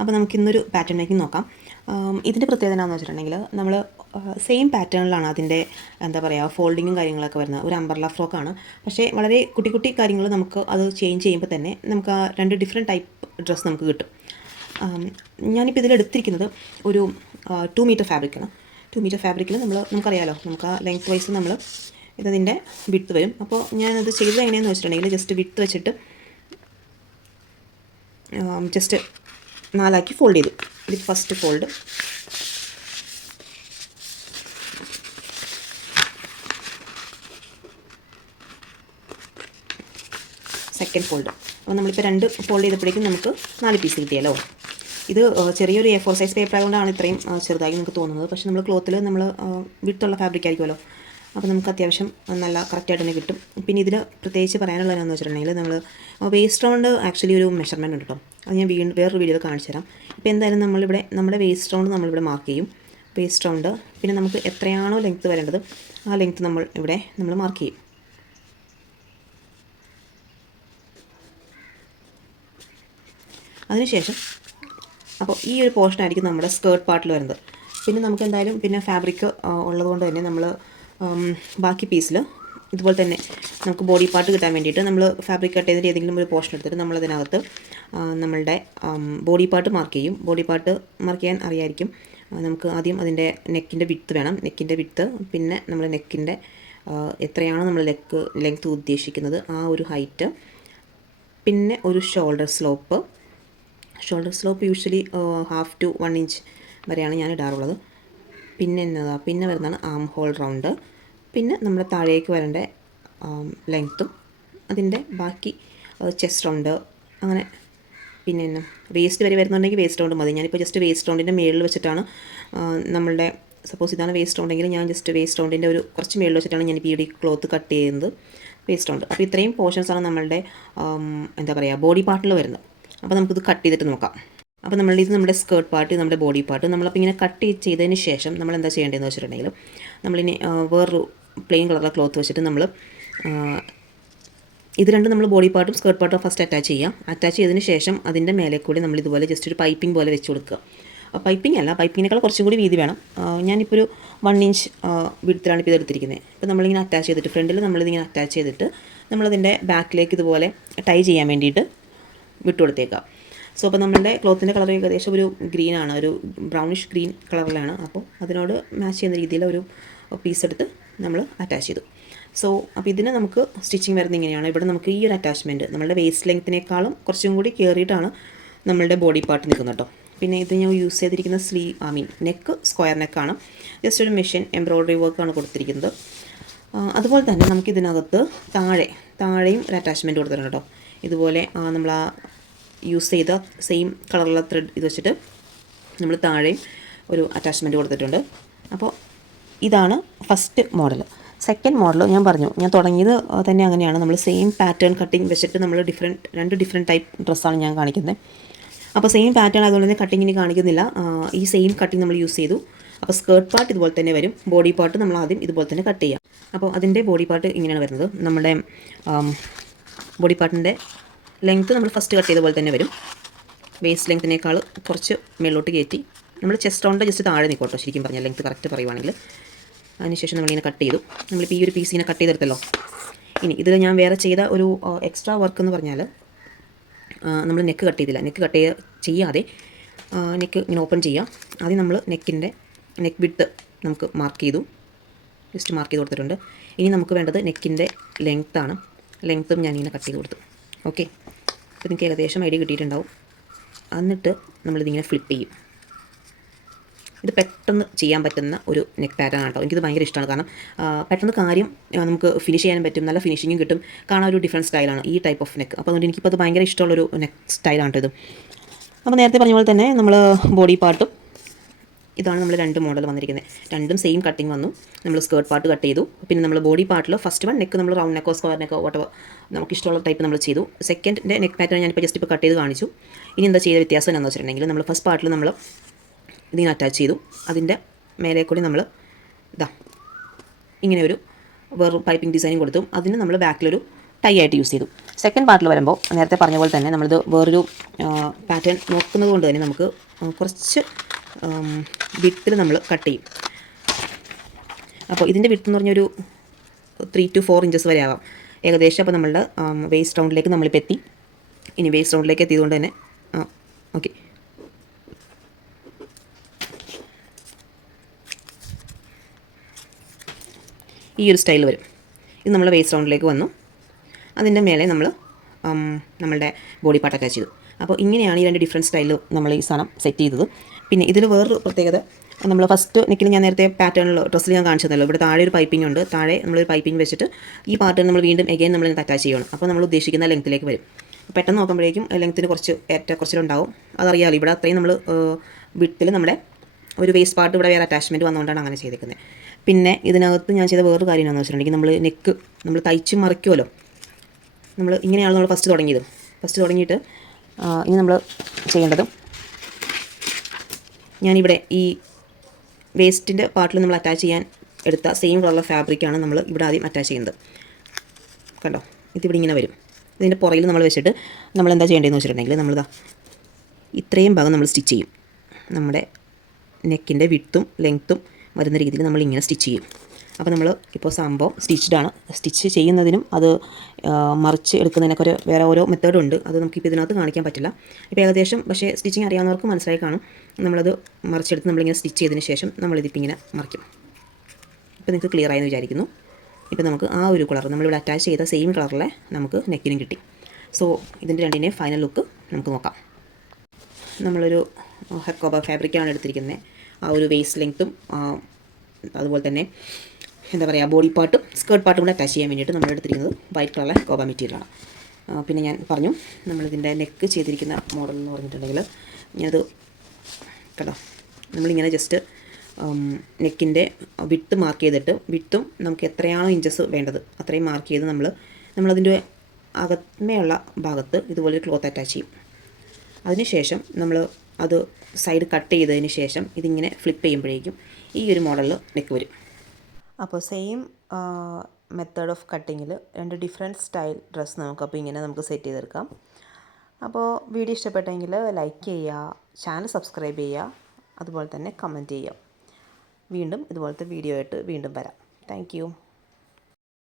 അപ്പോൾ നമുക്കിന്നൊരു pattern making നോക്കാം. ഇതിൻ്റെ പ്രത്യേകത എന്താണെന്ന് വെച്ചിട്ടുണ്ടെങ്കിൽ നമ്മൾ സെയിം പാറ്റേണിലാണ് അതിൻ്റെ എന്താ പറയുക ഫോൾഡിങ്ങും കാര്യങ്ങളൊക്കെ വരുന്നത്. ഒരു അംബ്രല്ല ഫ്രോക്കാണ്, പക്ഷേ വളരെ കുട്ടി കുട്ടി കാര്യങ്ങൾ നമുക്ക് അത് ചേഞ്ച് ചെയ്യുമ്പോൾ തന്നെ നമുക്ക് ആ രണ്ട് ഡിഫറെൻറ്റ് ടൈപ്പ് ഡ്രസ്സ് നമുക്ക് കിട്ടും. ഞാനിപ്പോൾ ഇതിലെടുത്തിരിക്കുന്നത് ഒരു 2 മീറ്റർ ഫാബ്രിക്കാണ്. 2 മീറ്റർ ഫാബ്രിക്കിൽ നമുക്കറിയാമല്ലോ, നമുക്ക് ആ ലെങ്ത് വൈസ് നമ്മൾ ഇതതിൻ്റെ വിഡ്ത്ത് വരും. അപ്പോൾ ഞാനത് ചെയ്തത് എങ്ങനെയാണെന്ന് വെച്ചിട്ടുണ്ടെങ്കിൽ ജസ്റ്റ് വിഡ്ത്ത് വെച്ചിട്ട് ജസ്റ്റ് 4 ഫോൾഡ് ചെയ്തു. ഇത് ഫസ്റ്റ് ഫോൾഡ്, സെക്കൻഡ് ഫോൾഡ്. അപ്പോൾ നമ്മളിപ്പോൾ 2 ഫോൾഡ് ചെയ്തപ്പോഴേക്കും നമുക്ക് 4 പീസ് കിട്ടിയല്ലോ. ഇത് ചെറിയൊരു A4 സൈസ് പേപ്പർ ആയതുകൊണ്ടാണ് ഇത്രയും ചെറുതായി നമുക്ക് തോന്നുന്നത്. പക്ഷേ നമ്മൾ ക്ലോത്തിൽ നമ്മൾ വിട്ടുള്ള ഫാബ്രിക് ആയിരിക്കുമല്ലോ, അപ്പോൾ നമുക്ക് അത്യാവശ്യം നല്ല കറക്റ്റായിട്ട് തന്നെ കിട്ടും. പിന്നെ ഇതിൽ പ്രത്യേകിച്ച് പറയാനുള്ളതെന്ന് വെച്ചിട്ടുണ്ടെങ്കിൽ നമ്മൾ വേസ്റ്റ് റൗണ്ട് ആക്ച്വലി ഒരു മെഷർമെൻറ്റ് ഉണ്ട് കേട്ടോ. അത് ഞാൻ വേറൊരു വീഡിയോയിൽ കാണിച്ചു തരാം. ഇപ്പോൾ എന്തായാലും നമ്മളിവിടെ നമ്മുടെ വേസ്റ്റ് റൗണ്ട് നമ്മളിവിടെ മാർക്ക് ചെയ്യും. വേസ്റ്റ് റൗണ്ട്, പിന്നെ നമുക്ക് എത്രയാണോ ലെങ്ത്ത് വരേണ്ടത് ആ ലെങ്ത്ത് നമ്മൾ മാർക്ക് ചെയ്യും. അതിനുശേഷം അപ്പോൾ ഈ ഒരു പോർഷൻ ആയിരിക്കും നമ്മുടെ സ്കേർട്ട് പാർട്ടിൽ വരുന്നത്. പിന്നെ നമുക്ക് എന്തായാലും പിന്നെ ഫാബ്രിക് ഉള്ളതുകൊണ്ട് തന്നെ നമ്മൾ ബാക്കി പീസിൽ ഇതുപോലെ തന്നെ നമുക്ക് ബോഡി പാർട്ട് കിട്ടാൻ വേണ്ടിയിട്ട് നമ്മൾ ഫാബ്രിക് കട്ട് ചെയ്തിട്ട് ഏതെങ്കിലും ഒരു പോർഷൻ എടുത്തിട്ട് നമ്മളതിനകത്ത് നമ്മളുടെ ബോഡി പാർട്ട് മാർക്ക് ചെയ്യും. ബോഡി പാർട്ട് മാർക്ക് ചെയ്യാൻ അറിയായിരിക്കും. നമുക്ക് ആദ്യം അതിൻ്റെ നെക്കിൻ്റെ വിഡ്ത്ത് വേണം. നെക്കിൻ്റെ വിഡ്ത്ത്, പിന്നെ നമ്മൾ നെക്കിൻ്റെ എത്രയാണ് നമ്മൾ ലെങ്ത്ത് ഉദ്ദേശിക്കുന്നത് ആ ഒരു ഹൈറ്റ്, പിന്നെ ഒരു shoulder slope usually 1/2 to 1 inch വരെയാണ് ഞാൻ ഇടാറുള്ളത്. പിന്നെ വരുന്നതാണ് ആം ഹോൾ റൗണ്ട്, പിന്നെ നമ്മുടെ താഴേക്ക് വരേണ്ട ലെങ്ത്തും അതിൻ്റെ ബാക്കി ചെസ്റ്റ് റൗണ്ട്, അങ്ങനെ പിന്നെ വേസ്റ്റ് വരെ വരുന്നുണ്ടെങ്കിൽ വേസ്റ്റ് റൗണ്ട് മതി. ഞാനിപ്പോൾ ജസ്റ്റ് വേസ്റ്റ് റൗണ്ടിൻ്റെ മേളിൽ വെച്ചിട്ടാണ് നമ്മളുടെ സപ്പോസ് ഇതാണ് വേസ്റ്റ് റൗണ്ടെങ്കിൽ ഞാൻ ജസ്റ്റ് വേസ്റ്റ് റൗണ്ടിൻ്റെ ഒരു കുറച്ച് മേളിൽ വെച്ചിട്ടാണ് ഞാനിപ്പോൾ ഈ ക്ലോത്ത് കട്ട് ചെയ്യുന്നത് വേസ്റ്റ് റൗണ്ട്. അപ്പോൾ ഇത്രയും പോർഷൻസാണ് നമ്മളുടെ എന്താ പറയുക ബോഡി പാർട്ടിൽ വരുന്നത്. അപ്പോൾ നമുക്കിത് കട്ട് ചെയ്തിട്ട് നോക്കാം. അപ്പോൾ നമ്മുടെ സ്കേർട്ട് പാർട്ട്, നമ്മുടെ ബോഡി പാർട്ട് നമ്മളപ്പോൾ ഇങ്ങനെ കട്ട് ചെയ്തതിന് ശേഷം നമ്മൾ എന്താ ചെയ്യേണ്ടതെന്ന് വെച്ചിട്ടുണ്ടെങ്കിൽ നമ്മളിനി വേറൊരു പ്ലെയിൻ കളറുള്ള ക്ലോത്ത് വെച്ചിട്ട് നമ്മൾ ഇത് രണ്ടും നമ്മൾ ബോഡി പാർട്ടും സ്കേർട്ട് പാർട്ടും ഫസ്റ്റ് അറ്റാച്ച് ചെയ്തതിന് ശേഷം അതിൻ്റെ മേലെ കൂടി നമ്മൾ ഇതുപോലെ ജസ്റ്റ് ഒരു പൈപ്പിംഗ് പോലെ വെച്ച് കൊടുക്കുക. പൈപ്പിങ്ങിനേക്കാൾ കുറച്ചും കൂടി വീതി വേണം. ഞാനിപ്പോൾ ഒരു 1 inch വിഡ്ത്തിലാണ് ഇപ്പോൾ ഇതെടുത്തിരിക്കുന്നത്. ഇപ്പോൾ നമ്മളിങ്ങനെ അറ്റാച്ച് ചെയ്തിട്ട് ഫ്രണ്ടിൽ നമ്മളിതിങ്ങനെ അറ്റാച്ച് ചെയ്തിട്ട് നമ്മളതിൻ്റെ ബാക്കിലേക്ക് ഇതുപോലെ ടൈ ചെയ്യാൻ വേണ്ടിയിട്ട് വിട്ടുകൊടുത്തേക്കാം. സോ അപ്പോൾ നമ്മളുടെ ക്ലോത്തിൻ്റെ കളർ ഏകദേശം ഒരു ഗ്രീനാണ്, ഒരു ബ്രൗണിഷ് ഗ്രീൻ കളറിലാണ്. അപ്പോൾ അതിനോട് മാച്ച് ചെയ്യുന്ന രീതിയിൽ ഒരു പീസ് എടുത്ത് നമ്മൾ അറ്റാച്ച് ചെയ്തു. സോ അപ്പോൾ ഇതിന് നമുക്ക് സ്റ്റിച്ചിങ് വരുന്നത് ഇങ്ങനെയാണ്. ഇവിടെ നമുക്ക് ഈ ഒരു അറ്റാച്ച്മെൻറ്റ് നമ്മളുടെ വേസ്റ്റ് ലെങ്ത്തിനേക്കാളും കുറച്ചും കൂടി കയറിയിട്ടാണ് നമ്മളുടെ ബോഡി പാർട്ട് നിൽക്കുന്നത് കേട്ടോ. പിന്നെ ഇത് ഞാൻ യൂസ് ചെയ്തിരിക്കുന്ന നെക്ക് സ്ക്വയർ നെക്കാണ്. ജസ്റ്റ് ഒരു മെഷീൻ എംബ്രോയ്ഡറി വർക്കാണ് കൊടുത്തിരിക്കുന്നത്. അതുപോലെ തന്നെ നമുക്കിതിനകത്ത് താഴെയും ഒരു അറ്റാച്ച്മെൻറ്റ് കൊടുത്തിട്ടുണ്ട് കേട്ടോ. ഇതുപോലെ നമ്മൾ ആ യൂസ് ചെയ്ത സെയിം കളറുള്ള ത്രെഡ് ഇത് വെച്ചിട്ട് നമ്മൾ താഴെയും ഒരു അറ്റാച്ച്മെൻറ്റ് കൊടുത്തിട്ടുണ്ട്. അപ്പോൾ ഇതാണ് ഫസ്റ്റ് മോഡൽ. സെക്കൻഡ് മോഡൽ ഞാൻ തുടങ്ങിയത് തന്നെ അങ്ങനെയാണ്. നമ്മൾ സെയിം പാറ്റേൺ കട്ടിങ് വെച്ചിട്ട് നമ്മൾ രണ്ട് ഡിഫറെൻറ്റ് ടൈപ്പ് ഡ്രസ്സാണ് ഞാൻ കാണിക്കുന്നത്. അപ്പോൾ സെയിം പാറ്റേൺ ആയതുകൊണ്ട് തന്നെ കട്ടിങ്ങിന് കാണിക്കുന്നില്ല. ഈ സെയിം കട്ടിങ് നമ്മൾ യൂസ് ചെയ്തു. അപ്പോൾ സ്കേർട്ട് പാർട്ട് ഇതുപോലെ തന്നെ വരും. ബോഡി പാർട്ട് നമ്മൾ ആദ്യം ഇതുപോലെ തന്നെ കട്ട് ചെയ്യാം. അപ്പോൾ അതിൻ്റെ ബോഡി പാർട്ട് ഇങ്ങനെയാണ് വരുന്നത്. നമ്മുടെ ബോഡി പാർട്ടിൻ്റെ ലെങ്ത്ത് നമ്മൾ ഫസ്റ്റ് കട്ട് ചെയ്ത പോലെ തന്നെ വരും. വേസ്റ്റ് ലെങ്ത്തിനേക്കാൾ കുറച്ച് മേളിലോട്ട് കയറ്റി നമ്മൾ ചെസ്റ്റ് റൗണ്ട് ജസ്റ്റ് താഴെ നിൽക്കോട്ടോ, ശരിക്കും പറഞ്ഞാൽ ലെങ്ത്ത് കറക്റ്റ് പറയുവാണെങ്കിൽ. അതിനുശേഷം നമ്മളിങ്ങനെ കട്ട് ചെയ്തു. നമ്മളിപ്പോൾ ഈ ഒരു പീസ് ഇങ്ങനെ കട്ട് ചെയ്തെടുത്തല്ലോ. ഇനി ഇതിൽ ഞാൻ വേറെ ചെയ്ത ഒരു എക്സ്ട്രാ വർക്ക് എന്ന് പറഞ്ഞാൽ നമ്മൾ നെക്ക് കട്ട് ചെയ്തില്ല. നെക്ക് ചെയ്യാതെ നെക്ക് ഇങ്ങനെ ഓപ്പൺ ചെയ്യാം. ആദ്യം നമ്മൾ നെക്ക് വിഡ്ത്ത് നമുക്ക് മാർക്ക് ചെയ്തു, ജസ്റ്റ് മാർക്ക് ചെയ്ത് കൊടുത്തിട്ടുണ്ട്. ഇനി നമുക്ക് വേണ്ടത് നെക്കിൻ്റെ ലെങ്ത്താണ്. ലെങ്ത്തും ഞാനിങ്ങനെ കട്ട് ചെയ്ത് കൊടുത്തു. ഓക്കെ, അപ്പോൾ നിങ്ങൾക്ക് ഏകദേശം ഐഡിയ കിട്ടിയിട്ടുണ്ടാവും. എന്നിട്ട് നമ്മളിതിങ്ങനെ ഫ്ലിപ്പ് ചെയ്യും. ഇത് പെട്ടെന്ന് ചെയ്യാൻ പറ്റുന്ന ഒരു നെക്ക് പാറ്റേൺ ആണ് കേട്ടോ. എനിക്കിത് ഭയങ്കര ഇഷ്ടമാണ്. കാരണം പെട്ടെന്ന് കാര്യം നമുക്ക് ഫിനിഷ് ചെയ്യാൻ പറ്റും, നല്ല ഫിനിഷിങ്ങും കിട്ടും, കാണാൻ ഒരു ഡിഫറെൻറ്റ് സ്റ്റൈലാണ് ഈ ടൈപ്പ് ഓഫ് നെക്ക്. അപ്പോൾ അതുകൊണ്ട് എനിക്കിപ്പോൾ അത് ഭയങ്കര ഇഷ്ടമുള്ളൊരു നെക്ക് സ്റ്റൈലാണ് ഇത്. അപ്പോൾ നേരത്തെ പറഞ്ഞ പോലെ തന്നെ നമ്മൾ ബോഡി പാർട്ടും ഇതാണ് നമ്മൾ 2 മോഡൽ വന്നിരിക്കുന്നത്. രണ്ടും സെയിം കട്ടിങ് വന്നു. നമ്മൾ സ്കേർട്ട് പാർട്ട് കട്ട് ചെയ്തു. പിന്നെ നമ്മൾ ബോഡി പാർട്ടിൽ ഫസ്റ്റ് നെക്ക് നമ്മൾ റൗണ്ട് നെക്കോ സ്ക്വയർ നെക്കോ വോട്ടവർ നമുക്ക് ഇഷ്ടമുള്ള ടൈപ്പ് നമ്മൾ ചെയ്തു. സെക്കൻഡിൻ്റെ നെക്ക് പാറ്റേൺ ഞാനിപ്പോൾ ജസ്റ്റ് കട്ട് ചെയ്ത് കാണിച്ചു. ഇനി എന്താ ചെയ്ത വ്യത്യാസം എന്താണെന്ന് വെച്ചിട്ടുണ്ടെങ്കിൽ നമ്മൾ ഫസ്റ്റ് പാർട്ടിൽ നമ്മൾ ഇതിങ്ങനെ അറ്റാച്ച് ചെയ്തു. അതിൻ്റെ മേലെ കൂടി നമ്മൾ ഇങ്ങനെ ഒരു വേറൊരു പൈപ്പിംഗ് ഡിസൈനും കൊടുത്തു. അതിന് നമ്മൾ ബാക്കിലൊരു ടൈ ആയിട്ട് യൂസ് ചെയ്തു. സെക്കൻഡ് പാർട്ടിൽ വരുമ്പോൾ നേരത്തെ പറഞ്ഞ പോലെ തന്നെ നമ്മളിത് വേറൊരു പാറ്റേൺ നോക്കുന്നത് കൊണ്ട് തന്നെ നമുക്ക് കുറച്ച് വിട്ടിൽ നമ്മൾ കട്ട് ചെയ്യും. അപ്പോൾ ഇതിൻ്റെ വിട്ട് എന്ന് പറഞ്ഞൊരു 3 to 4 ഇഞ്ചസ് വരെ ആവാം ഏകദേശം. അപ്പോൾ നമ്മളുടെ വേസ്റ്റ് റൗണ്ടിലേക്ക് നമ്മളിപ്പോൾ എത്തി. ഇനി വേസ്റ്റ് റൗണ്ടിലേക്ക് എത്തിയതുകൊണ്ട് തന്നെ ഓക്കെ, ഈ ഒരു സ്റ്റൈൽ വരും. ഇത് നമ്മൾ വേസ്റ്റ് റൗണ്ടിലേക്ക് വന്നു. അതിൻ്റെ മേലെ നമ്മൾ നമ്മളുടെ ബോഡി പാർട്ട് അറ്റാച്ച് ചെയ്തു. അപ്പോൾ ഇങ്ങനെയാണ് ഈ 2 ഡിഫറെൻറ്റ് സ്റ്റൈലിൽ നമ്മൾ ഈ സാധനം സെറ്റ് ചെയ്തത്. പിന്നെ ഇതിൽ വേറൊരു പ്രത്യേകത, നമ്മൾ ഫസ്റ്റ് നെക്കിൽ ഞാൻ നേരത്തെ പാറ്റേണിൽ ഡ്രസ്സിൽ ഞാൻ കാണിച്ചു തന്നല്ലോ, ഇവിടെ താഴെ ഒരു പൈപ്പിംഗ് ഉണ്ട്. താഴെ നമ്മളൊരു പൈപ്പിംഗ് വെച്ചിട്ട് ഈ പാർട്ട് നമ്മൾ വീണ്ടും എഗെയിൻ നമ്മൾ അറ്റാച്ച് ചെയ്യണം. അപ്പോൾ നമ്മൾ ഉദ്ദേശിക്കുന്ന ലെങ്ത്തിലേക്ക് വരും. പെട്ടെന്ന് നോക്കുമ്പോഴേക്കും ലെങ്ത്തിന് കുറച്ച് കുറച്ചിലുണ്ടാവും. അതറിയാമല്ലോ, ഇവിടെ അത്രയും നമ്മൾ വിട്ടിൽ നമ്മുടെ ഒരു വേസ്റ്റ് പാർട്ട് ഇവിടെ വേറെ അറ്റാച്ച്മെൻറ്റ് വന്നുകൊണ്ടാണ് അങ്ങനെ ചെയ്തേക്കുന്നത്. പിന്നെ ഇതിനകത്ത് ഞാൻ ചെയ്ത വേറൊരു കാര്യം എന്താണെന്ന് വെച്ചിട്ടുണ്ടെങ്കിൽ, നമ്മൾ നെക്ക് നമ്മൾ തയ്ച്ച് മറിക്കുമല്ലോ, നമ്മൾ ഇങ്ങനെയാണ് നമ്മൾ ഫസ്റ്റ് തുടങ്ങിയത്. ഫസ്റ്റ് തുടങ്ങിയിട്ട് ഇനി നമ്മൾ ചെയ്യേണ്ടത്, ഞാനിവിടെ ഈ വേസ്റ്റിൻ്റെ പാർട്ടിൽ നമ്മൾ അറ്റാച്ച് ചെയ്യാൻ എടുത്ത സെയിം കളറുള്ള ഫാബ്രിക്കാണ് നമ്മൾ ഇവിടെ ആദ്യം അറ്റാച്ച് ചെയ്യുന്നത്. കണ്ടോ, ഇതിവിടെ ഇങ്ങനെ വരും. ഇതിൻ്റെ പുറകിൽ നമ്മൾ വെച്ചിട്ട് നമ്മൾ എന്താ ചെയ്യേണ്ടതെന്ന് വെച്ചിട്ടുണ്ടെങ്കിൽ, നമ്മളിതാ ഇത്രയും ഭാഗം നമ്മൾ സ്റ്റിച്ച് ചെയ്യും. നമ്മുടെ നെക്കിൻ്റെ വിഡ്ത്തും ലെങ്ത്തും വരുന്ന രീതിയിൽ നമ്മളിങ്ങനെ സ്റ്റിച്ച് ചെയ്യും. അപ്പോൾ നമ്മൾ ഇപ്പോൾ സംഭവം സ്റ്റിച്ച്ഡാണ്. സ്റ്റിച്ച് ചെയ്യുന്നതിനും അത് മറിച്ച് എടുക്കുന്നതിനൊക്കെ വേറെ ഓരോ മെത്തേഡുണ്ട്. അത് നമുക്കിപ്പോൾ ഇതിനകത്ത് കാണിക്കാൻ പറ്റില്ല. ഇപ്പോൾ ഏകദേശം പക്ഷേ സ്റ്റിച്ചിങ് അറിയാവുന്നവർക്ക് മനസ്സിലായി കാണും. നമ്മളത് മറിച്ചെടുത്ത് നമ്മളിങ്ങനെ സ്റ്റിച്ച് ചെയ്തതിന് ശേഷം നമ്മളിതിപ്പോൾ ഇങ്ങനെ മറിക്കും. ഇപ്പോൾ നിങ്ങൾക്ക് ക്ലിയർ ആയെന്ന് വിചാരിക്കുന്നു. ഇപ്പോൾ നമുക്ക് ആ ഒരു കളർ നമ്മളിവിടെ അറ്റാച്ച് ചെയ്ത സെയിം കളറിലെ നമുക്ക് നെക്കിനും കിട്ടി. സോ ഇതിൻ്റെ രണ്ടിൻ്റെയും ഫൈനൽ ലുക്ക് നമുക്ക് നോക്കാം. നമ്മളൊരു ഹെക്കോബ ഫാബ്രിക്കാണ് എടുത്തിരിക്കുന്നത്. ആ ഒരു വേസ്റ്റ് ലെങ്ത്തും അതുപോലെ തന്നെ എന്താ പറയുക, ബോഡി പാർട്ടും സ്കേർട്ട് പാർട്ടും കൂടെ അറ്റാച്ച് ചെയ്യാൻ വേണ്ടിയിട്ട് നമ്മൾ എടുത്തിരിക്കുന്നത് വൈറ്റ് കളറിലെ കോബ മെറ്റീരിയലാണ്. പിന്നെ ഞാൻ പറഞ്ഞു, നമ്മളിതിൻ്റെ നെക്ക് ചെയ്തിരിക്കുന്ന മോഡൽ എന്ന് പറഞ്ഞിട്ടുണ്ടെങ്കിൽ, ഞാനത് കേട്ടോ, നമ്മളിങ്ങനെ ജസ്റ്റ് നെക്കിൻ്റെ വിട്ട് മാർക്ക് ചെയ്തിട്ട്, വിട്ടും നമുക്ക് എത്രയാണോ ഇഞ്ചസ് വേണ്ടത് അത്രയും മാർക്ക് ചെയ്ത് നമ്മളതിൻ്റെ അകമേയുള്ള ഭാഗത്ത് ഇതുപോലെ ക്ലോത്ത് അറ്റാച്ച് ചെയ്യും. അതിനുശേഷം നമ്മൾ അത് സൈഡ് കട്ട് ചെയ്തതിന് ശേഷം ഇതിങ്ങനെ ഫ്ലിപ്പ് ചെയ്യുമ്പോഴേക്കും ഈ ഒരു മോഡലിൽ നെക്ക് വരും. അപ്പോൾ സെയിം മെത്തേഡ് ഓഫ് കട്ടിങ്ങിൽ 2 ഡിഫറെൻറ്റ് സ്റ്റൈൽ ഡ്രസ്സ് നമുക്കപ്പോൾ ഇങ്ങനെ നമുക്ക് സെറ്റ് ചെയ്തെടുക്കാം. അപ്പോൾ വീഡിയോ ഇഷ്ടപ്പെട്ടെങ്കിൽ ലൈക്ക് ചെയ്യുക, ചാനൽ സബ്സ്ക്രൈബ് ചെയ്യുക, അതുപോലെ തന്നെ കമൻറ്റ് ചെയ്യുക. വീണ്ടും ഇതുപോലത്തെ വീഡിയോ ആയിട്ട് വീണ്ടും വരാം. താങ്ക്